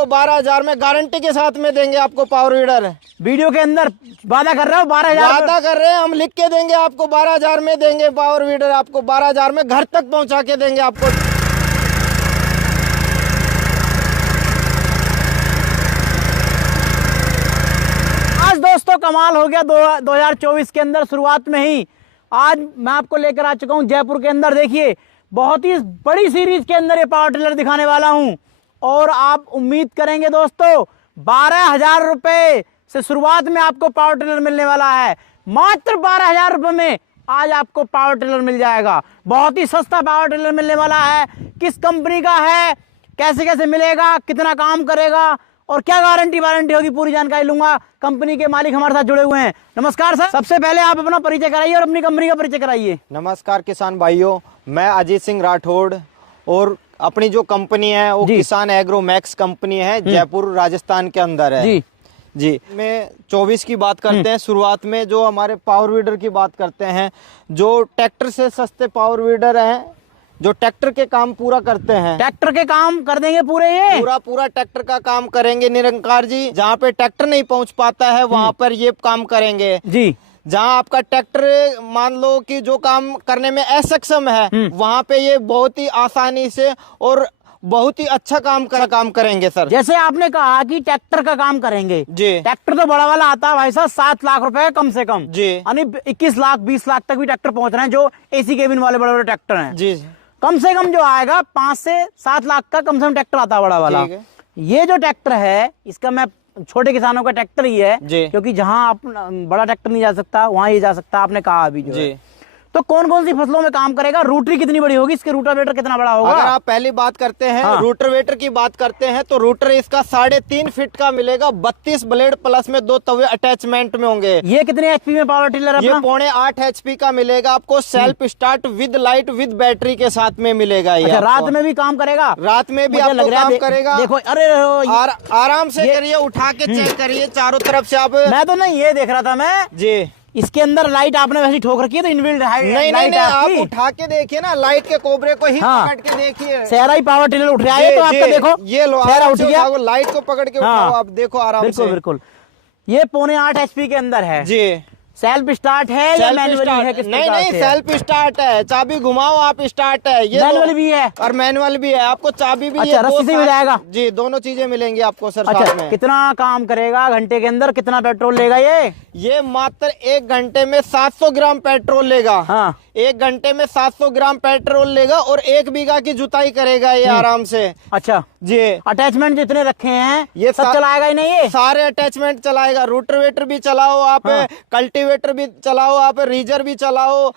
आपको 12,000 में गारंटी के साथ में देंगे आपको पावर वीडर। वीडियो के अंदर वादा कर रहे हो 12,000? वादा कर रहे हैं, हम लिख के देंगे आपको 12,000 में देंगे पावर वीडर, आपको 12,000 में घर तक पहुंचा के देंगे आपको। आज दोस्तों कमाल हो गया 2024 के अंदर शुरुआत में ही। आज मैं आपको लेकर आ चुका हूं जयपुर के अंदर। देखिए बहुत ही बड़ी सीरीज के अंदर ये पावर टिलर दिखाने वाला हूं और आप उम्मीद करेंगे दोस्तों 12,000 रुपए से शुरुआत में आपको पावर टिलर मिलने वाला है। मात्र 12,000 रुपए में आज आपको पावर टिलर मिल जाएगा। बहुत ही सस्ता पावर टिलर मिलने वाला है। किस कंपनी का है, कैसे कैसे मिलेगा, कितना काम करेगा और क्या गारंटी वारंटी होगी, पूरी जानकारी लूंगा। कंपनी के मालिक हमारे साथ जुड़े हुए हैं। नमस्कार सर, सबसे पहले आप अपना परिचय कराइए और अपनी कंपनी का परिचय कराइए। नमस्कार किसान भाइयों, मैं अजीत सिंह राठौड़ और अपनी जो कंपनी है वो किसान एग्रो मैक्स कंपनी है, जयपुर राजस्थान के अंदर है। जी में 24 की बात करते हैं। शुरुआत में जो हमारे पावर वीडर की बात करते हैं, जो ट्रैक्टर से सस्ते पावर वीडर हैं, जो ट्रैक्टर के काम पूरा करते हैं। ट्रैक्टर के काम कर देंगे पूरे, ये पूरा ट्रैक्टर का काम करेंगे निरंकार जी। जहाँ पे ट्रैक्टर नहीं पहुँच पाता है वहाँ पर ये काम करेंगे जी। जहाँ आपका ट्रैक्टर मान लो कि जो काम करने में असक्षम है, वहाँ पे ये बहुत ही आसानी से और बहुत ही अच्छा काम करेंगे सर। जैसे आपने कहा कि ट्रैक्टर का काम करेंगे जी। ट्रैक्टर तो बड़ा वाला आता है भाई साहब 7 लाख रुपए कम से कम जी, यानी 21 लाख 20 लाख तक भी ट्रैक्टर पहुंच रहे हैं, जो एसी केबिन वाले बड़े बड़े ट्रैक्टर हैं जी। कम से कम जो आएगा 5 से 7 लाख का कम से कम ट्रैक्टर आता है बड़ा वाला। ये जो ट्रैक्टर है इसका मैं छोटे किसानों का ट्रैक्टर ही है, क्योंकि जहां आप बड़ा ट्रैक्टर नहीं जा सकता वहां ये जा सकता, आपने कहा अभी जो तो कौन कौन सी फसलों में काम करेगा, रोटरी कितनी बड़ी होगी, इसके रोटावेटर कितना बड़ा होगा। अगर आप पहली बात करते हैं रोटावेटर की बात करते हैं तो रोटर इसका 3.5 फीट का मिलेगा, 32 ब्लेड प्लस में 2 तवे अटैचमेंट में होंगे। ये कितने एचपी में पावर टिलर है? ये 8.5 एचपी का मिलेगा आपको, self start with light with battery के साथ में मिलेगा। ये रात में भी काम करेगा? रात में भी आपको काम करेगा। देखो अरे आराम से करिए, उठा के चेक करिए चारों तरफ से आप। मैं तो नहीं ये देख रहा था मैं जी। इसके अंदर लाइट आपने वैसे ठोक रखी है तो इनबिल्ट नहीं, आप उठा के देखिए ना, लाइट के कोबरे को ही पकड़ के देखिए। सहरा ही पावर टिलर उठ रहा है तो आपका देखो, ये लो सहरा उठ गया, लाइट को पकड़ के उठाओ आप, देखो आराम से। बिल्कुल ये 8.5 एचपी के अंदर है जी। सेल्फ स्टार्ट है या मैनुअली है? नहीं सेल्फ स्टार्ट है, चाबी घुमाओ आप स्टार्ट है। ये मैनुअल भी है और मैनुअल भी है, आपको चाबी भी रस्सी से मिल जाएगा जी। दोनों चीजें मिलेंगी आपको सर। अच्छा, में कितना काम करेगा घंटे के अंदर, कितना पेट्रोल लेगा ये मात्र 1 घंटे में 700 ग्राम पेट्रोल लेगा। हाँ, 1 घंटे में 700 ग्राम पेट्रोल लेगा और 1 बीघा की जुताई करेगा ये आराम से। अच्छा जी। अटैचमेंट जितने रखे हैं ये सब चलाएगा ही नहीं? ये सारे अटैचमेंट चलाएगा। रोटावेटर भी चलाओ आप, कल्टीवेटर भी चलाओ आप, रीजर भी चलाओ,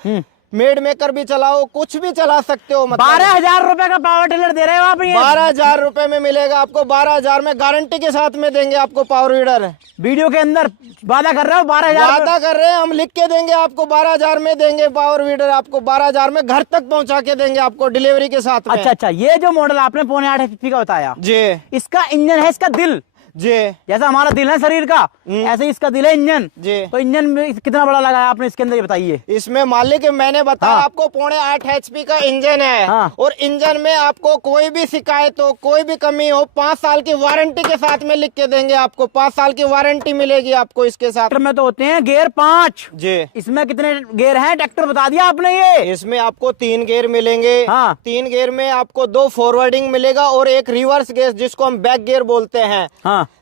मेड मेकर भी चलाओ, कुछ भी चला सकते हो। 12,000 रुपए का पावर टिलर दे रहे हो आप? ये 12,000 रुपए में मिलेगा आपको, 12,000 में गारंटी के साथ में देंगे आपको पावर वीडर। वीडियो के अंदर वादा कर रहे हो 12,000? वादा कर रहे हैं, हम लिख के देंगे आपको 12,000 में देंगे पावर वीडर, आपको 12,000 में घर तक पहुंचा के देंगे आपको डिलीवरी के साथ में। अच्छा, ये जो मॉडल आपने 8.5 एचपी का बताया जी, इसका इंजन है, इसका दिल जी, जैसा हमारा दिल है शरीर का ऐसे ही इसका दिल है इंजन जी। तो इंजन में कितना बड़ा लगाया आपने इसके अंदर, ये बताइए। इसमें मालिक मैंने बताया आपको 8.5 एचपी का इंजन है और इंजन में आपको कोई भी शिकायत हो, कोई भी कमी हो, 5 साल की वारंटी के साथ में लिख के देंगे आपको। 5 साल की वारंटी मिलेगी आपको इसके साथ। ट्रैक्टर में तो होते हैं गियर 5 जी। इसमें कितने गियर हैं ट्रैक्टर बता दिया आपने? ये इसमें आपको 3 गियर मिलेंगे। 3 गियर में आपको 2 फॉरवर्डिंग मिलेगा और 1 रिवर्स गियर जिसको हम बैक गियर बोलते हैं।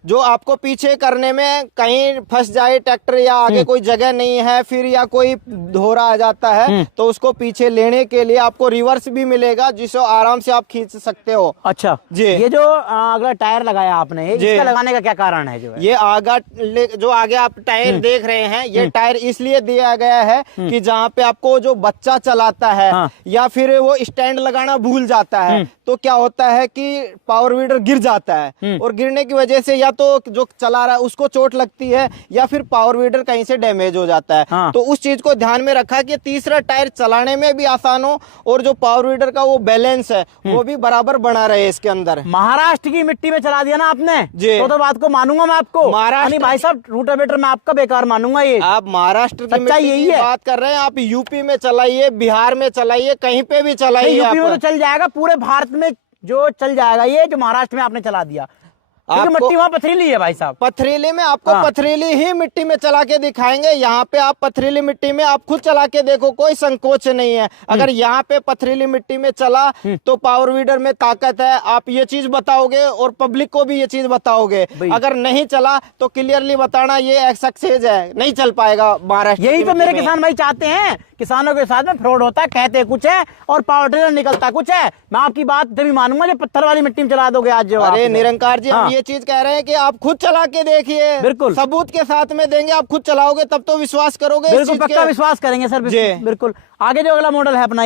जो आपको पीछे करने में कहीं फंस जाए ट्रैक्टर या आगे कोई जगह नहीं है फिर, या कोई धोरा आ जाता है तो उसको पीछे लेने के लिए आपको रिवर्स भी मिलेगा जिसे आराम से आप खींच सकते हो। अच्छा जी। ये जो अगला टायर लगाया आपने, इसका लगाने का क्या कारण है? जो है ये जो आगे आप टायर देख रहे हैं, ये टायर इसलिए दिया गया है कि जहाँ पे आपको जो बच्चा चलाता है या फिर वो स्टैंड लगाना भूल जाता है तो क्या होता है कि पावर वीडर गिर जाता है और गिरने की वजह से या तो जो चला रहा है उसको चोट लगती है या फिर पावर वीडर कहीं से डैमेज हो जाता है। तो उस चीज को ध्यान में रखा कि तीसरा टायर चलाने में भी आसान हो और जो पावर वीडर का वो बैलेंस है वो भी बराबर बना रहे इसके अंदर। महाराष्ट्र की मिट्टी में चला दिया ना आपने जी, तो बात को मानूंगा मैं आपको। महाराष्ट्र भाई साहब रोटावेटर में आपका बेकार मानूंगा। ये आप महाराष्ट्र की मिट्टी की बात कर रहे हैं, आप यूपी में चलाइए, बिहार में चलाइए, कहीं पे भी चलाइए। यूपी में तो चल जाएगा, पूरे भारत में जो चल जाएगा ये जो महाराष्ट्र में आपने चला दिया। क्योंकि मिट्टी वहाँ पथरीली है भाई साहब। पथरीली में आपको हाँ। पथरीली ही मिट्टी में चला के दिखाएंगे। यहाँ पे आप पथरीली मिट्टी में आप खुद चला के देखो, कोई संकोच नहीं है। अगर यहाँ पे पथरीली मिट्टी में चला तो पावर वीडर में ताकत है, आप ये चीज बताओगे और पब्लिक को भी ये चीज बताओगे। अगर नहीं चला तो क्लियरली बताना ये सक्सेस है, नहीं चल पाएगा महाराष्ट्र। यही तो मेरे किसान भाई चाहते हैं। किसानों के साथ में फ्रॉड होता है, कहते कुछ है और पावर टिलर निकलता कुछ है। मैं आपकी बात तभी मानूंगा जब पत्थर वाली मिट्टी में चला दोगे आज जो। अरे निरंकार जी, हाँ। हम ये चीज कह रहे हैं कि आप खुद चला के देखिए, बिल्कुल सबूत के साथ में देंगे, आप खुद चलाओगे तब तो विश्वास करोगे। बिल्कुल पक्का विश्वास करेंगे सर, बिल्कुल। आगे जो अगला मॉडल है अपना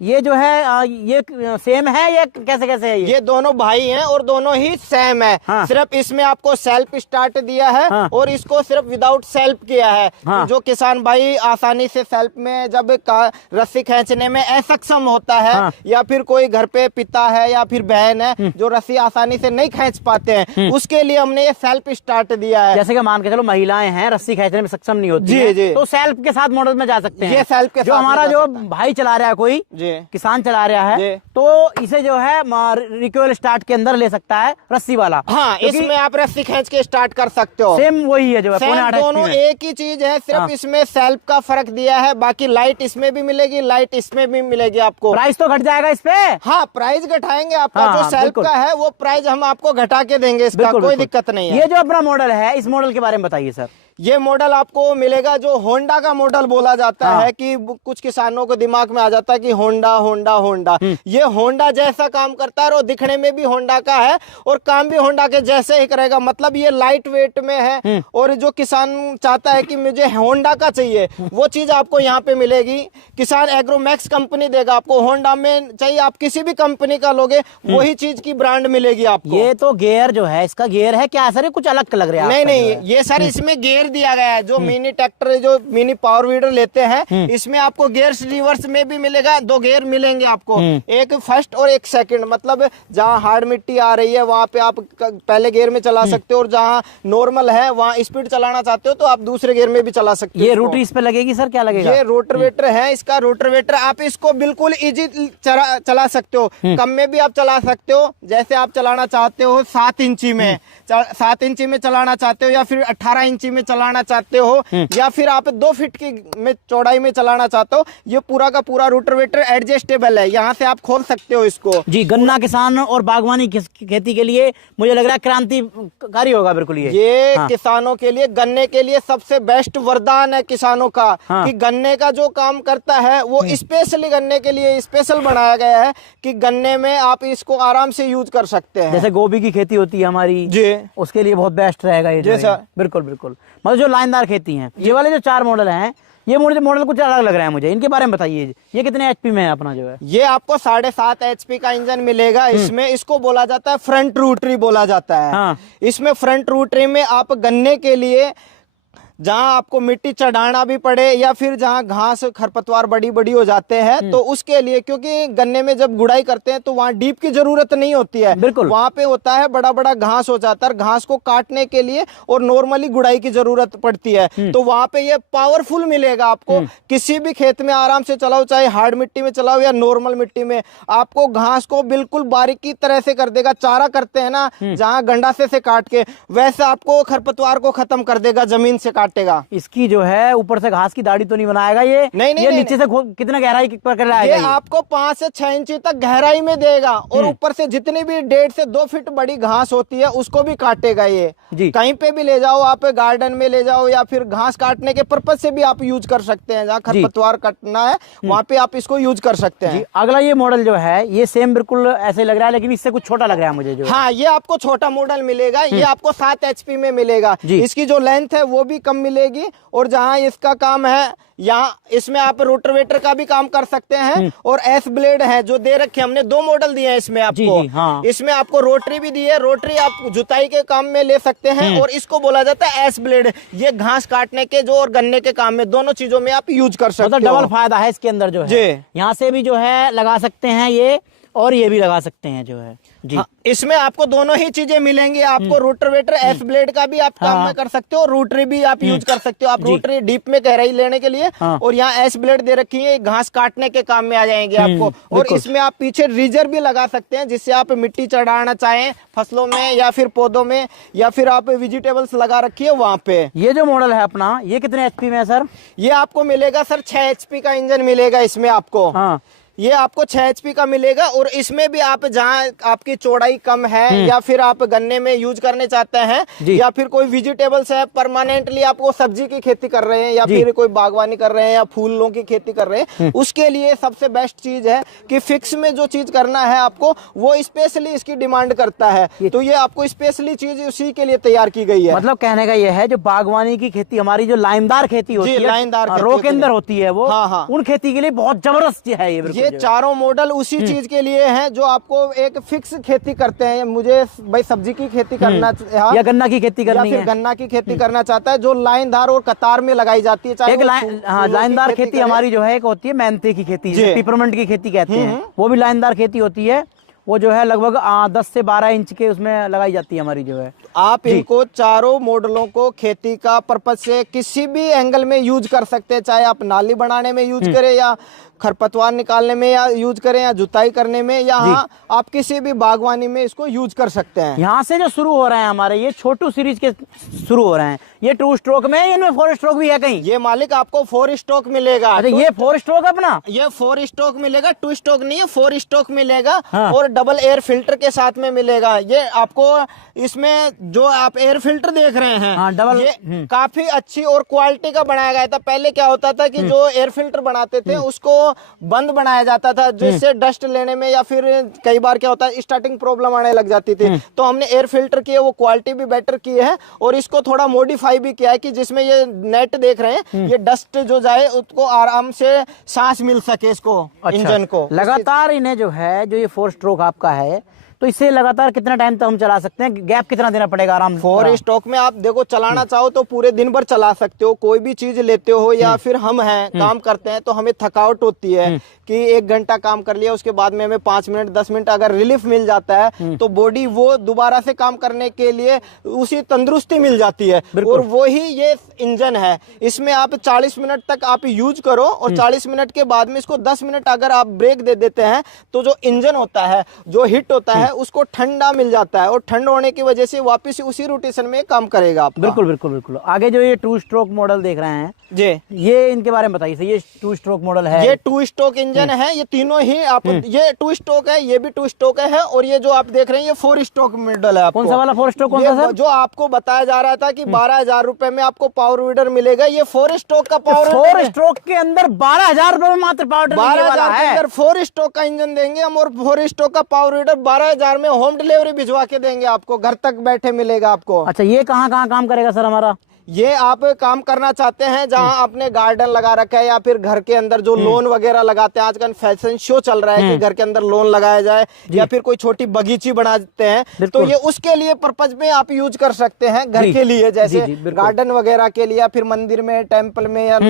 ये जो है ये सेम है, ये कैसे कैसे है? ये दोनों भाई हैं और दोनों ही सेम है। हाँ। सिर्फ इसमें आपको सेल्फ स्टार्ट दिया है। हाँ। और इसको सिर्फ विदाउट सेल्फ किया है। हाँ। जो किसान भाई आसानी से सेल्फ में जब रस्सी खींचने में असक्षम होता है। हाँ। या फिर कोई घर पे पिता है या फिर बहन है जो रस्सी आसानी से नहीं खींच पाते हैं, उसके लिए हमने ये सेल्फ स्टार्ट दिया है। जैसे कि मान के चलो महिलाएं हैं, रस्सी खींचने में सक्षम नहीं होती जी, हैं, जी। तो सेल्फ के साथ मॉडल में जा सकते हैं। ये सेल्फ के जो साथ हमारा में जा जो सकता है। भाई चला रहा है, कोई किसान चला रहा है, तो इसे जो है रिक्वेल स्टार्ट के अंदर ले सकता है रस्सी वाला। हाँ, इसमें आप रस्सी खींच के स्टार्ट कर सकते हो। सेम वही है जो है, सेम दोनों एक ही चीज है, सिर्फ इसमें सेल्फ का फर्क दिया है। बाकी लाइट इसमें भी मिलेगी, लाइट इसमें भी मिलेगी आपको। प्राइस तो घट जाएगा इस पे। हाँ, प्राइस घटाएंगे आपका। हाँ, जो सेल्फ का है वो प्राइस हम आपको घटा के देंगे, इसका कोई दिक्कत नहीं है। ये जो अपना मॉडल है, इस मॉडल के बारे में बताइए सर। ये मॉडल आपको मिलेगा जो होंडा का मॉडल बोला जाता हाँ। है कि कुछ किसानों को दिमाग में आ जाता है कि होंडा होंडा होंडा। ये होंडा जैसा काम करता है और दिखने में भी होंडा का है और काम भी होंडा के जैसे ही करेगा। मतलब ये लाइट वेट में है। और जो किसान चाहता है कि मुझे होंडा का चाहिए, वो चीज आपको यहाँ पे मिलेगी। किसान एग्रोमैक्स कंपनी देगा आपको। होंडा में चाहिए आप किसी भी कंपनी का लोगे, वही चीज की ब्रांड मिलेगी आपको। ये तो गियर जो है, इसका गियर है क्या सर? कुछ अलग लग रहा है। नहीं, ये सर इसमें गियर दिया गया है। जो मिनी ट्रैक्टर, जो मिनी पावर वीडर लेते हैं, इसमें आपको गियर रिवर्स में भी मिलेगा। 2 गियर मिलेंगे आपको, एक फर्स्ट और एक सेकंड। मतलब जहाँ हार्ड मिट्टी आ रही है वहां पे आप पहले गियर में चला सकते हो, और जहाँ नॉर्मल है वहाँ स्पीड चलाना चाहते हो तो आप दूसरे गियर में भी चला सकते हो। ये रोटरी इस पे लगेगी सर? क्या लगेगा? ये रोटरवेटर है, इसका रोटरवेटर। आप इसको बिल्कुल इजी चला सकते हो, कम में भी आप चला सकते हो। जैसे आप चलाना चाहते हो 7 इंची में, 7 इंची में चलाना चाहते हो, या फिर 18 इंची में चलाना चाहते हो, या फिर आप 2 फीट की में चौड़ाई में चलाना चाहते हो, ये पूरा का पूरा रोटरवेटर एडजस्टेबल है। यहाँ से आप खोल सकते हो इसको। जी, गन्ना किसान और बागवानी खेती के लिए मुझे लग रहा है क्रांतिकारी होगा बिल्कुल ये हाँ। किसानों के लिए, गन्ने के लिए सबसे बेस्ट वरदान है किसानों का। हाँ। कि गन्ने का जो काम करता है वो स्पेशली गन्ने के लिए स्पेशल बनाया गया है कि गन्ने में आप इसको आराम से यूज कर सकते हैं। जैसे गोभी की खेती होती है हमारी जी, उसके लिए बहुत बेस्ट रहेगा ये। बिल्कुल बिल्कुल। मतलब जो लाइनदार खेती है, ये वाले जो 4 मॉडल हैं, ये मॉडल कुछ अलग लग रहा है मुझे। इनके बारे में बताइए, ये कितने एचपी में है अपना जो है? ये आपको 7.5 एचपी का इंजन मिलेगा इसमें। इसको बोला जाता है फ्रंट रोटरी बोला जाता है। हाँ। इसमें फ्रंट रोटरी में आप गन्ने के लिए जहां आपको मिट्टी चढ़ाना भी पड़े, या फिर जहां घास खरपतवार बड़ी बड़ी हो जाते हैं, तो उसके लिए, क्योंकि गन्ने में जब गुड़ाई करते हैं तो वहां डीप की जरूरत नहीं होती है। बिल्कुल। वहां पे होता है बड़ा बड़ा घास हो जाता है, घास को काटने के लिए और नॉर्मली गुड़ाई की जरूरत पड़ती है। तो वहां पे ये पावरफुल मिलेगा आपको। किसी भी खेत में आराम से चलाओ, चाहे हार्ड मिट्टी में चलाओ या नॉर्मल मिट्टी में, आपको घास को बिल्कुल बारीकी तरह से कर देगा। चारा करते हैं ना जहां गंडासे से काट के, वैसे आपको खरपतवार को खत्म कर देगा, जमीन से काटेगा। इसकी जो है ऊपर से घास की दाढ़ी तो नहीं बनाएगा ये? नहीं, ये नीचे से कितना गहराई पर कर ये आपको 5 से 6 इंची तक गहराई में देगा, और ऊपर से जितनी भी 1.5 से 2 फीट बड़ी घास होती है उसको भी काटेगा ये जी। कहीं पे भी ले जाओ, आप गार्डन में ले जाओ, या फिर घास काटने के पर्पज से भी आप यूज कर सकते हैं। जहाँ खरपतवार काटना है वहाँ पे आप इसको यूज कर सकते हैं। अगला ये मॉडल जो है, ये सेम बिल्कुल ऐसे लग रहा है, लेकिन इससे कुछ छोटा लग रहा है मुझे जो। हाँ, ये आपको छोटा मॉडल मिलेगा। ये आपको 7 एचपी में मिलेगा। इसकी जो लेंथ है वो भी कम मिलेगी, और जहाँ इसका काम है यहाँ, इसमें आप रोटरवेटर का भी काम कर सकते हैं, और एस ब्लेड है जो दे रखे हमने। 2 मॉडल दिए हैं इसमें आपको। हाँ। इसमें आपको रोटरी भी दी है। रोटरी आप जुताई के काम में ले सकते हैं, और इसको बोला जाता है एस ब्लेड। ये घास काटने के जो और गन्ने के काम में, दोनों चीजों में आप यूज कर सकते हो। डबल फायदा है इसके अंदर जो है। यहाँ से भी जो है लगा सकते हैं ये, और ये भी लगा सकते हैं जो है जी। हाँ, इसमें आपको दोनों ही चीजें मिलेंगी। आपको रोटावेटर एस ब्लेड का भी आप काम में कर सकते हो, रोटरी भी आप यूज कर सकते हो। आप रोटरी डीप में गहराई लेने के लिए, और यहाँ एस ब्लेड दे रखी है, घास काटने के काम में आ जाएंगे आपको। और इसमें आप पीछे रीजर भी लगा सकते हैं, जिससे आप मिट्टी चढ़ाना चाहें फसलों में या फिर पौधों में, या फिर आप वेजिटेबल्स लगा रखी है वहाँ पे। ये जो मॉडल है अपना, ये कितने एचपी में है सर? ये आपको मिलेगा सर 6 HP का इंजन मिलेगा इसमें आपको। हाँ, ये आपको 6 HP का मिलेगा। और इसमें भी आप जहाँ आपकी चौड़ाई कम है, या फिर आप गन्ने में यूज करने चाहते हैं, या फिर कोई वेजिटेबल्स है, परमानेंटली आपको सब्जी की खेती कर रहे हैं, या फिर कोई बागवानी कर रहे हैं, या फूलों की खेती कर रहे हैं, उसके लिए सबसे बेस्ट चीज है कि फिक्स में जो चीज करना है आपको, वो स्पेशली इसकी डिमांड करता है। तो ये आपको स्पेशली चीज उसी के लिए तैयार की गई है। मतलब कहने का ये है, जो बागवानी की खेती हमारी जो लाइनदार खेती होती है, लाइनदार रो के अंदर होती है वो, हाँ। उन खेती के लिए बहुत जबरदस्त है ये चारों मॉडल उसी चीज के लिए हैं, जो आपको एक फिक्स खेती करते हैं। मुझे भाई सब्जी की खेती करना या गन्ना की खेती करनी है, गन्ना की खेती करना चाहता है, जो लाइनदार और कतार में लगाई जाती है। एक लाइनदार खेती हमारी जो है एक होती है मेहनती की खेती, पिपरमेंट की खेती कहते हैं, वो भी लाइनदार खेती होती है। वो जो है लगभग 10 से 12 इंच के उसमें लगाई जाती है हमारी जो है। आप इनको चारों मॉडलों को खेती का पर्पज से किसी भी एंगल में यूज कर सकते हैं, चाहे आप नाली बनाने में यूज करें, या खरपतवार निकालने में या यूज करें, या जुताई करने में, या आप किसी भी बागवानी में इसको यूज कर सकते हैं। यहाँ से जो शुरू हो रहे हैं हमारे, ये छोटू सीरीज के शुरू हो रहे हैं। ये 2 स्ट्रोक में, इनमें 4 स्ट्रोक भी है कहीं? ये मालिक आपको 4 स्ट्रोक मिलेगा। अच्छा, ये 4 स्ट्रोक अपना? ये 4 स्ट्रोक मिलेगा, 2 स्ट्रोक नहीं है, 4 स्ट्रोक मिलेगा। और डबल एयर फिल्टर के साथ में मिलेगा। ये आपको इसमें जो आप एयर फिल्टर देख रहे हैं, डबल, ये काफी अच्छी और क्वालिटी का बनाया गया था। पहले क्या होता था कि जो एयर फिल्टर बनाते थे उसको बंद बनाया जाता था, जिससे डस्ट लेने में या फिर कई बार क्या होता है स्टार्टिंग प्रॉब्लम आने लग जाती थी। तो हमने एयर फिल्टर किए, वो क्वालिटी भी बेटर की है, और इसको थोड़ा मॉडिफाई भी किया है कि जिसमें ये नेट देख रहे हैं, ये डस्ट जो जाए उसको आराम से सांस मिल सके इसको। अच्छा, इंजन को लगातार इन्हें जो है, जो ये 4 स्ट्रोक आपका है, तो इससे लगातार कितना टाइम तक हम चला सकते हैं? गैप कितना देना पड़ेगा आराम से? 4 स्ट्रोक में आप देखो चलाना चाहो तो पूरे दिन भर चला सकते हो। कोई भी चीज लेते हो, या फिर हम हैं काम करते हैं तो हमें थकावट होती है कि 1 घंटा काम कर लिया, उसके बाद में हमें 5 मिनट 10 मिनट अगर रिलीफ मिल जाता है, तो बॉडी वो दोबारा से काम करने के लिए उसी तंदुरुस्ती मिल जाती है। और वही ये इंजन है। इसमें आप 40 मिनट तक आप यूज करो, और 40 मिनट के बाद में इसको 10 मिनट अगर आप ब्रेक दे देते हैं, तो जो इंजन होता है, जो हिट होता है, उसको ठंडा मिल जाता है, और ठंड होने की वजह से वापस उसी रोटेशन में काम करेगा आपका। बिल्कुल बिल्कुल बिल्कुल। आगे जो ये 2 स्ट्रोक मॉडल देख रहे हैं जी, ये इनके बारे में बताइए। ये 2 स्ट्रोक मॉडल है, ये 2 स्ट्रोक इंजन है। ये तीनों ही आप, ये 2 स्ट्रोक है, ये भी 2 स्ट्रोक है, और ये जो आप देख रहे हैं ये 4 स्ट्रोक मॉडल है। कौन सा वाला 4 स्ट्रोक? कौन सा सर? जो आपको बताया जा रहा था कि 12,000 रुपए में आपको पावर वीडर मिलेगा, ये 4 स्ट्रोक का पावर 4 स्ट्रोक के अंदर 12,000 रुपए में मात्र पावर 12,000 के अंदर 4 स्ट्रोक का इंजन देंगे हम, और 4 स्ट्रोक का पावर वीडर 12,000 में होम डिलीवरी भिजवा के देंगे आपको, घर तक बैठे मिलेगा आपको। अच्छा, ये कहाँ कहाँ काम करेगा सर हमारा? ये आप काम करना चाहते हैं जहां आपने गार्डन लगा रखा है, या फिर घर के अंदर जो लोन वगैरह लगाते हैं, आजकल फैशन शो चल रहा है कि घर के अंदर लोन लगाया जाए, या फिर कोई छोटी बगीची बनाते हैं, तो ये उसके लिए पर्पज में आप यूज कर सकते हैं। घर के लिए, जैसे गार्डन वगैरह के लिए, या फिर मंदिर में, टेम्पल में, या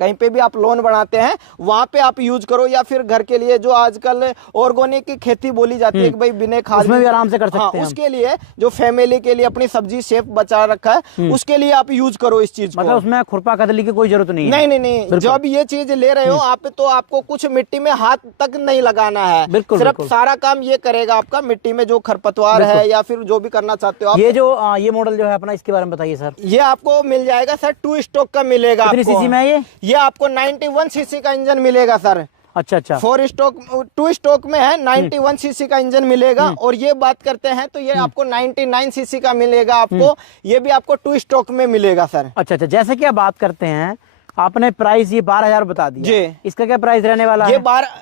कहीं पे भी आप लोन बनाते हैं, वहां पे आप यूज करो। या फिर घर के लिए जो आजकल ऑर्गेनिक की खेती बोली जाती है कि भाई बिना खाद, उसमें भी आराम से कर सकते हैं। उसके लिए जो फैमिली के लिए अपनी सब्जी सेफ बचा रखा है, उसके लिए आप यूज करो इस चीज को। मतलब उसमें खुरपा कदली की कोई जरूरत नहीं है? नहीं। जब ये चीज ले रहे हो आप, तो आपको कुछ मिट्टी में हाथ तक नहीं लगाना है। सिर्फ सारा काम ये करेगा आपका, मिट्टी में जो खरपतवार है या फिर जो भी करना चाहते हो आप। ये मॉडल जो है अपना, इसके बारे में बताइए सर। ये आपको मिल जाएगा सर 2 स्ट्रोक का मिलेगा। कितनी सीसी में है ये आपको 91 सीसी का इंजन मिलेगा सर। अच्छा 4 स्ट्रोक 2 स्ट्रोक में है, 91 सीसी का इंजन मिलेगा। और ये बात करते हैं तो ये आपको 99 सीसी का मिलेगा आपको। ये भी आपको 2 स्ट्रोक में मिलेगा सर। अच्छा, जैसे कि आप बात करते हैं, आपने प्राइस ये 12,000 बता दिया जी, इसका क्या प्राइस रहने वाला है?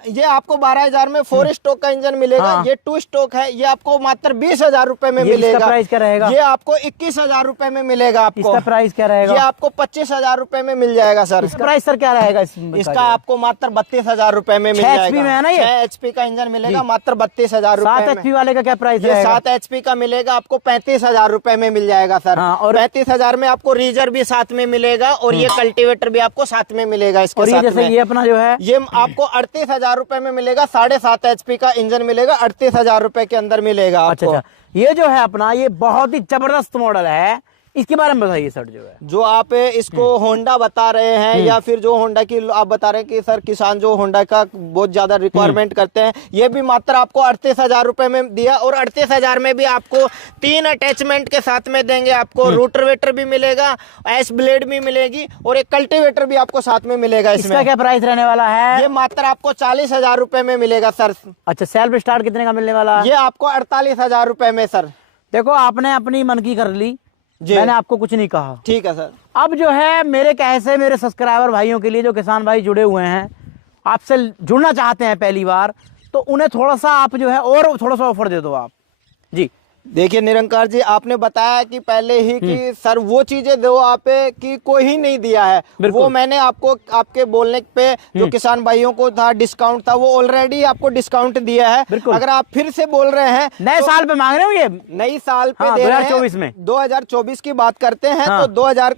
ये आपको 12,000 में 4 स्ट्रोक का इंजन मिलेगा। ये 2 स्ट्रोक है, ये आपको मात्र 20,000 रुपए में मिलेगा। इसका प्राइस क्या रहेगा? ये आपको 21,000 रुपए में मिलेगा आपको। इसका प्राइस क्या रहेगा? ये आपको 25,000 रुपए में मिल जाएगा सर। इसका प्राइस सर क्या रहेगा? इसका आपको मात्र 32,000 रुपए में मिल जाएगा। 6 HP में है ना ये? 6 HP का इंजन मिलेगा मात्र 32,000 रुपए। 7 HP वाले का क्या प्राइस है? 7 HP का मिलेगा आपको 35,000 रुपए में मिल जाएगा सर। और 35,000 में आपको रीजर भी साथ में मिलेगा, और ये कल्टीवेटर भी भी आपको साथ में मिलेगा इसके और ये साथ जैसे में। ये अपना जो है ये आपको 38,000 रुपए में मिलेगा, 7.5 HP का इंजन मिलेगा, 38,000 रुपए के अंदर मिलेगा आपको। अच्छा, ये जो है अपना ये बहुत ही जबरदस्त मॉडल है, इसके बारे में बताइए सर। जो है जो आप इसको होंडा बता रहे हैं या फिर जो होंडा की आप बता रहे हैं कि सर किसान जो होंडा का बहुत ज्यादा रिक्वायरमेंट करते हैं, ये भी मात्र आपको 38,000 रुपए में दिया, और 38,000 में भी आपको 3 अटैचमेंट के साथ में देंगे। आपको रोटरवेटर भी मिलेगा, एस ब्लेड भी मिलेगी, और एक कल्टीवेटर भी आपको साथ में मिलेगा। इसका क्या प्राइस रहने वाला है? ये मात्र आपको 40,000 रुपए में मिलेगा सर। अच्छा, सेल्फ स्टार्ट कितने का मिलने वाला? ये आपको 48,000 रुपए में सर। देखो, आपने अपनी मन की कर ली, मैंने आपको कुछ नहीं कहा। ठीक है सर। अब जो है मेरे कहे से मेरे सब्सक्राइबर भाइयों के लिए, जो किसान भाई जुड़े हुए हैं, आपसे जुड़ना चाहते हैं पहली बार, तो उन्हें थोड़ा सा आप जो है और थोड़ा सा ऑफर दे दो आप जी। देखिए निरंकार जी, आपने बताया कि पहले ही कि सर वो चीजें दो आप कि कोई ही नहीं दिया है, वो मैंने आपको आपके बोलने पे जो किसान भाइयों को था डिस्काउंट था, वो ऑलरेडी आपको डिस्काउंट दिया है। अगर आप फिर से बोल रहे हैं नए साल पे मांग रहे हो, ये नई साल पे हाँ, दे रहे हैं 2024 में 2024 की बात करते हैं। हाँ। तो 2000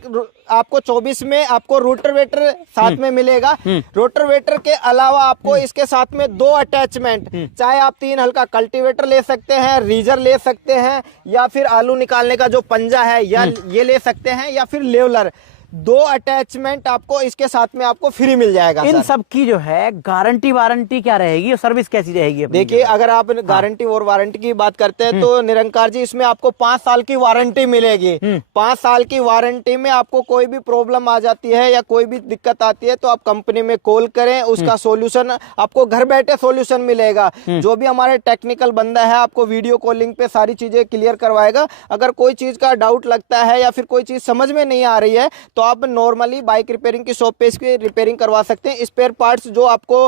आपको 24 में आपको रोटरवेटर साथ में मिलेगा। रोटरवेटर के अलावा आपको इसके साथ में 2 अटैचमेंट, चाहे आप 3 हल्का कल्टीवेटर ले सकते हैं, रीजर ले सकते हैं, या फिर आलू निकालने का जो पंजा है या ये ले सकते हैं, या फिर लेवलर। 2 अटैचमेंट आपको इसके साथ में आपको फ्री मिल जाएगा। इन सब की जो है गारंटी वारंटी क्या रहेगी और सर्विस कैसी रहेगी? देखिए, अगर आप गारंटी और वारंटी की बात करते हैं तो निरंकार जी, इसमें आपको 5 साल की वारंटी मिलेगी। 5 साल की वारंटी में आपको कोई भी प्रॉब्लम आ जाती है या कोई भी दिक्कत आती है तो आप कंपनी में कॉल करें, उसका सॉल्यूशन आपको घर बैठे सॉल्यूशन मिलेगा। जो भी हमारे टेक्निकल बंदा है आपको वीडियो कॉलिंग पे सारी चीजें क्लियर करवाएगा। अगर कोई चीज का डाउट लगता है या फिर कोई चीज समझ में नहीं आ रही है तो आप नॉर्मली बाइक रिपेयरिंग की शॉप पे इसकी रिपेयरिंग करवा सकते हैं। स्पेयर पार्ट्स जो आपको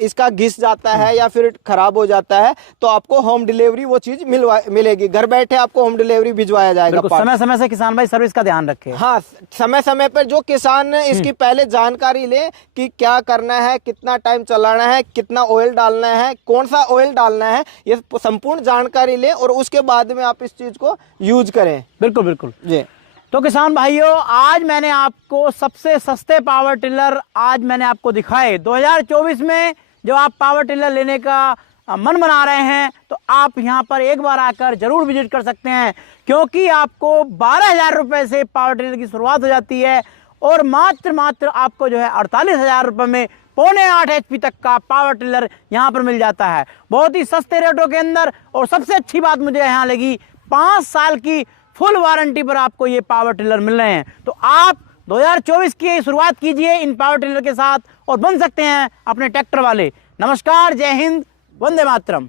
इसका घिस जाता है या फिर खराब हो जाता है तो आपको होम डिलीवरी वो चीज मिलेगी, घर बैठे आपको होम डिलीवरी भिजवाया जाएगा। समय समय से किसान भाई सर्विस का ध्यान रखे। हाँ, समय समय पर जो किसान इसकी पहले जानकारी ले कि क्या करना है, कितना टाइम चलाना है, कितना ऑयल डालना है, कौन सा ऑयल डालना है, ये संपूर्ण जानकारी ले और उसके बाद में आप इस चीज को यूज करें। बिल्कुल बिल्कुल जी। तो किसान भाइयों, आज मैंने आपको सबसे सस्ते पावर टिलर आज मैंने आपको दिखाए। 2024 में जो आप पावर टिलर लेने का मन बना रहे हैं तो आप यहां पर एक बार आकर जरूर विजिट कर सकते हैं, क्योंकि आपको 12,000 रुपए से पावर टिलर की शुरुआत हो जाती है और मात्र आपको जो है 48,000 रुपए में 0.8 HP तक का पावर टिलर यहां पर मिल जाता है, बहुत ही सस्ते रेटों के अंदर। और सबसे अच्छी बात मुझे यहां लगी, 5 साल की फुल वारंटी पर आपको ये पावर टिलर मिल रहे हैं। तो आप 2024 की शुरुआत कीजिए इन पावर टिलर के साथ और बन सकते हैं अपने ट्रैक्टर वाले। नमस्कार, जय हिंद, वंदे मातरम।